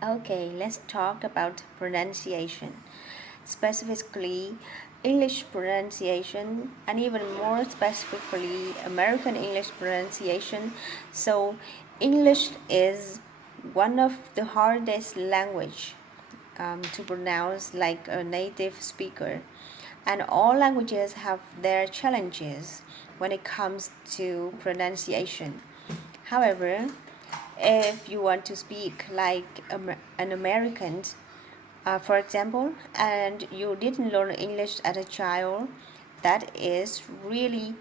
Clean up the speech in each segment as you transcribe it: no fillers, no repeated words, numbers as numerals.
Okay, let's talk about pronunciation, specifically English pronunciation, and even more specifically American English pronunciation. So, English is one of the hardest language to pronounce like a native speaker, and all languages have their challenges when it comes to pronunciation. However, if you want to speak like an American, for example, and you didn't learn English as a child, that is really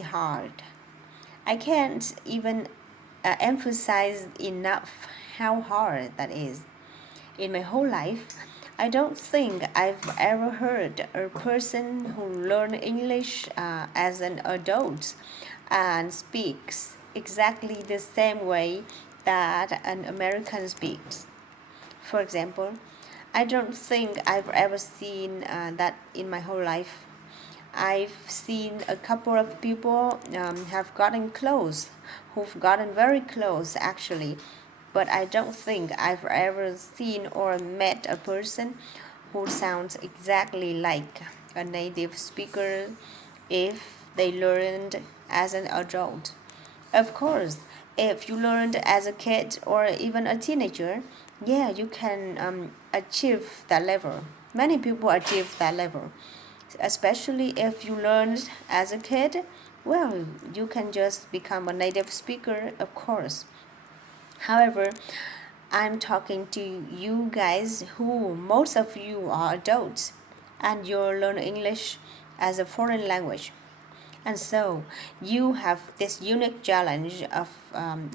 hard. I can't even emphasize enough how hard that is. In my whole life, I don't think I've ever heard a person who learned English as an adult and speaks exactly the same way that an American speaks. For example, I don't think I've ever seen that in my whole life. I've seen a couple of people have gotten close, who've gotten very close actually, but I don't think I've ever seen or met a person who sounds exactly like a native speaker if they learned as an adult. Of course, if you learned as a kid or even a teenager, yeah, you can achieve that level. Many people achieve that level, especially if you learned as a kid. Well, you can just become a native speaker, of course. However, I'm talking to you guys who most of you are adults and you learn English as a foreign language. And so you have this unique challenge of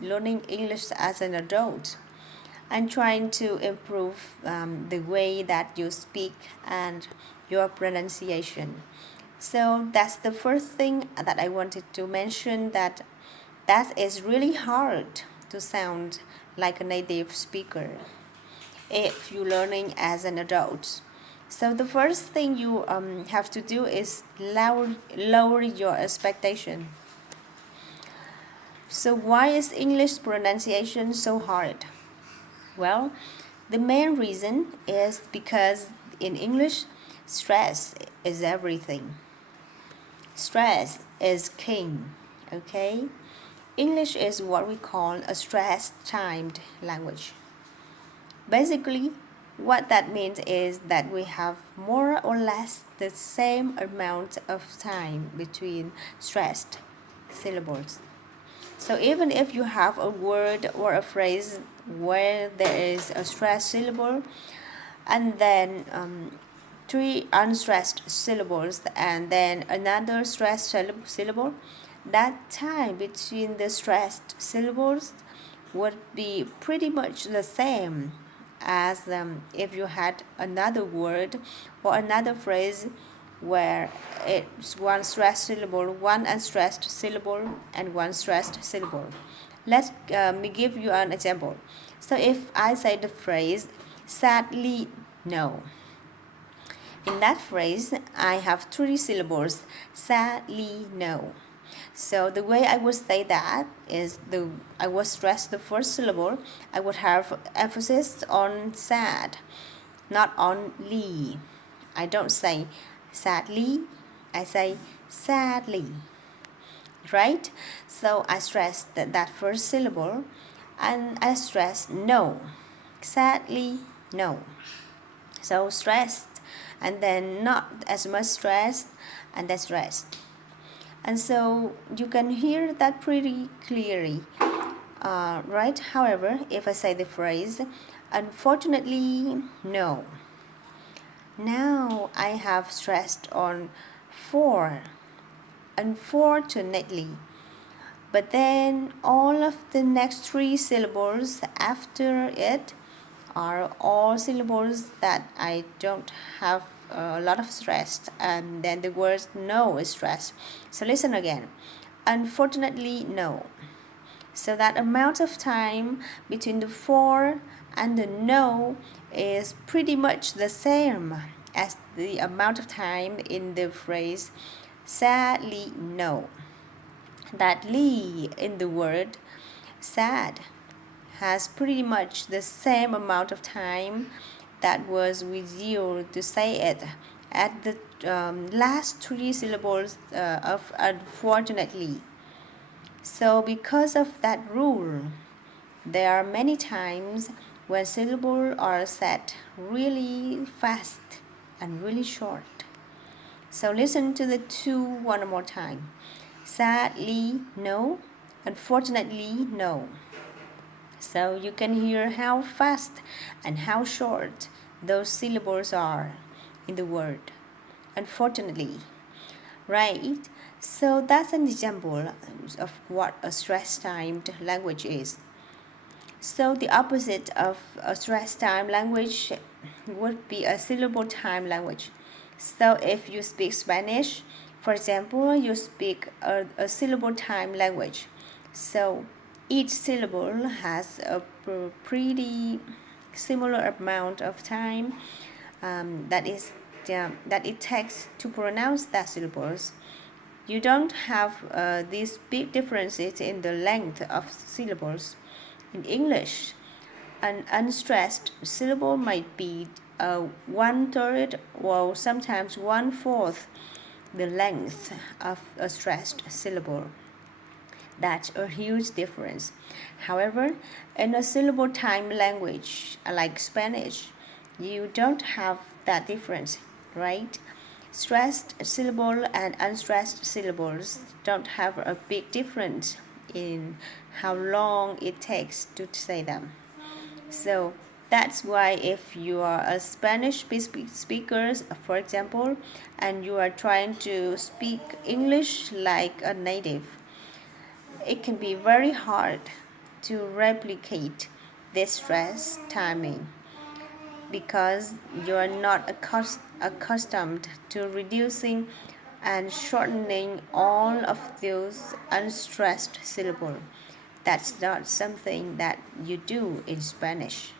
learning English as an adult and trying to improve the way that you speak and your pronunciation. So that's the first thing that I wanted to mention, that is really hard to sound like a native speaker if you're learning as an adult. So the first thing you have to do is lower your expectation. So why is English pronunciation so hard? Well, the main reason is because in English, stress is everything. Stress is king, okay? English is what we call a stress timed language. Basically, what that means is that we have more or less the same amount of time between stressed syllables. So even if you have a word or a phrase where there is a stressed syllable and then three unstressed syllables and then another stressed syllable, that time between the stressed syllables would be pretty much the same as if you had another word or another phrase where it's one stressed syllable, one unstressed syllable, and one stressed syllable. Let me give you an example. So if I say the phrase, sadly, no. In that phrase, I have three syllables, sadly, no. So the way I would say that is I would stress the first syllable. I would have emphasis on sad, not on ly. I don't say sadly, I say sadly, right? So I stress that first syllable and I stress no, sadly, no. So stressed and then not as much stressed and that's rest. And so you can hear that pretty clearly, right? However, if I say the phrase, unfortunately, no. Now I have stressed on for, unfortunately. But then all of the next three syllables after it are all syllables that I don't have a lot of stress, and then the word no is stressed. So listen again. Unfortunately, no. So that amount of time between the for and the no is pretty much the same as the amount of time in the phrase sadly no. That ly in the word sad. has pretty much the same amount of time that was with you to say it at the last three syllables of unfortunately. So, because of that rule, there are many times when syllables are said really fast and really short. So, listen to the two one more time. Sadly, no. Unfortunately, no. So you can hear how fast and how short those syllables are in the word. Unfortunately, right? So that's an example of what a stress-timed language is. So the opposite of a stress-timed language would be a syllable-time language. So if you speak Spanish, for example, you speak a syllable-time language. So each syllable has a pretty similar amount of time that it takes to pronounce that syllables. You don't have these big differences in the length of syllables. In English, an unstressed syllable might be one third or sometimes one fourth the length of a stressed syllable. That's a huge difference. However, in a syllable time language like Spanish, you don't have that difference, right? Stressed syllable and unstressed syllables don't have a big difference in how long it takes to say them. So that's why if you are a Spanish speaker, for example, and you are trying to speak English like a native, it can be very hard to replicate this stress timing because you are not accustomed to reducing and shortening all of those unstressed syllables. That's not something that you do in Spanish.